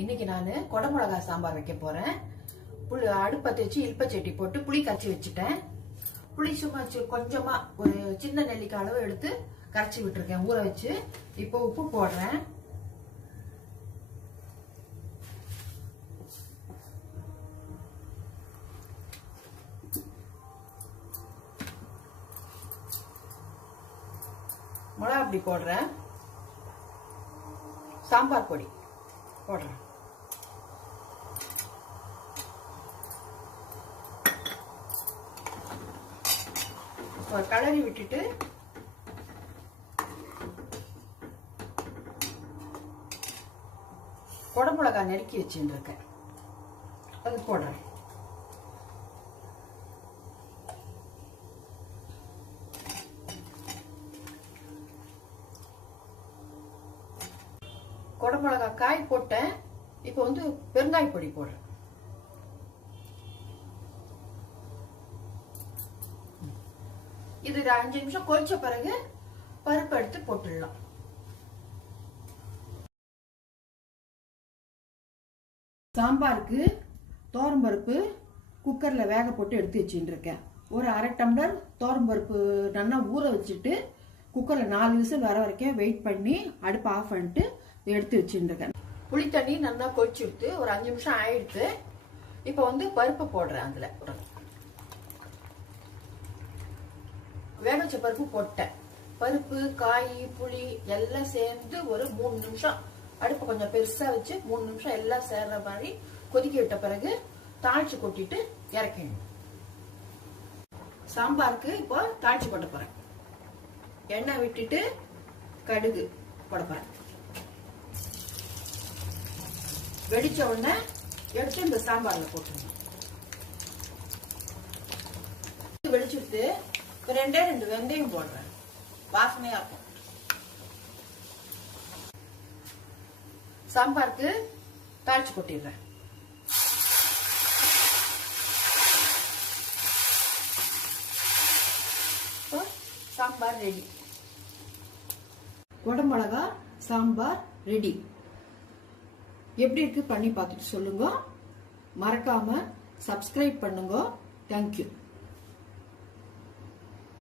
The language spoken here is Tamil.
இன்னைக்கு நான் குடமிளகா சாம்பார் வைக்க போறேன். அடுப்பத்தை வச்சு இல்பச்சட்டி போட்டு புளி கரைச்சி வச்சுட்டேன். புளி சும்மா கொஞ்சமா ஒரு சின்ன நெல்லிக்காய் அளவு எடுத்து கரைச்சி விட்டுருக்கேன் ஊற வச்சு. இப்போ உப்பு போடுறேன். மிளகா அப்படி போடுறேன். சாம்பார் பொடி போடுறேன். கலரி விட்டுட்டு குடமிளகா நெருக்கி வச்சுருக்கேன், அது போடுறேன். குடமிளகா காய் போட்டேன். இப்போ வந்து பெருங்காய பொடி போடுறேன். இது 5 நிமிஷம் கொதிச்ச பிறகு பருப்பு எடுத்து போட்டுடலாம். சாம்பாருக்கு தோரம் பருப்பு குக்கர்ல வேக போட்டு எடுத்து வச்சுட்டு இருக்கேன். ஒரு அரை டம்ளர் தோரம் பருப்பு நல்லா ஊற வச்சுட்டு குக்கர்ல 4 விசில் வர வரைக்கும் வெயிட் பண்ணி அடுப்பு ஆஃப் பண்ணிட்டு எடுத்து வச்சுட்டு இருக்கேன். புளி தண்ணி நல்லா கொதிச்சு விட்டு ஒரு 5 நிமிஷம் ஆயிடுத்து. இப்போ வந்து பருப்பு போடுறேன். அதுல வேக வச்ச பருப்பு போட்டேன். பருப்பு காய் புளி எல்லாம் சேர்ந்து ஒரு 3 நிமிஷம் அடுப்பு கொஞ்சம் பெருசா வச்சு 3 நிமிஷம் எல்லாம் சேர்ற மாதிரி கொதிக்க விட்ட பிறகு தாளிச்சு கொட்டிட்டு இறக்கணும். சாம்பாருக்கு இப்போ தாளிச்சு கொட்ட போறேன். எண்ணெய் விட்டுட்டு கடுகு போட போறேன். வெடிச்ச உடனே எடுத்து இந்த சாம்பார்ல போட்டுருங்க. வெடிச்சுட்டு 2 வெந்தயம் போடுறேன், வாசனையா இருக்கும். சாம்பாருக்கு தாளிச்சு கொட்டிடுறேன். சாம்பார் ரெடி. குடமிளகா சாம்பார் ரெடி. எப்படி இருக்கு பண்ணி பார்த்துட்டு சொல்லுங்க. மறக்காம சப்ஸ்கிரைப் பண்ணுங்க. தேங்க்யூ.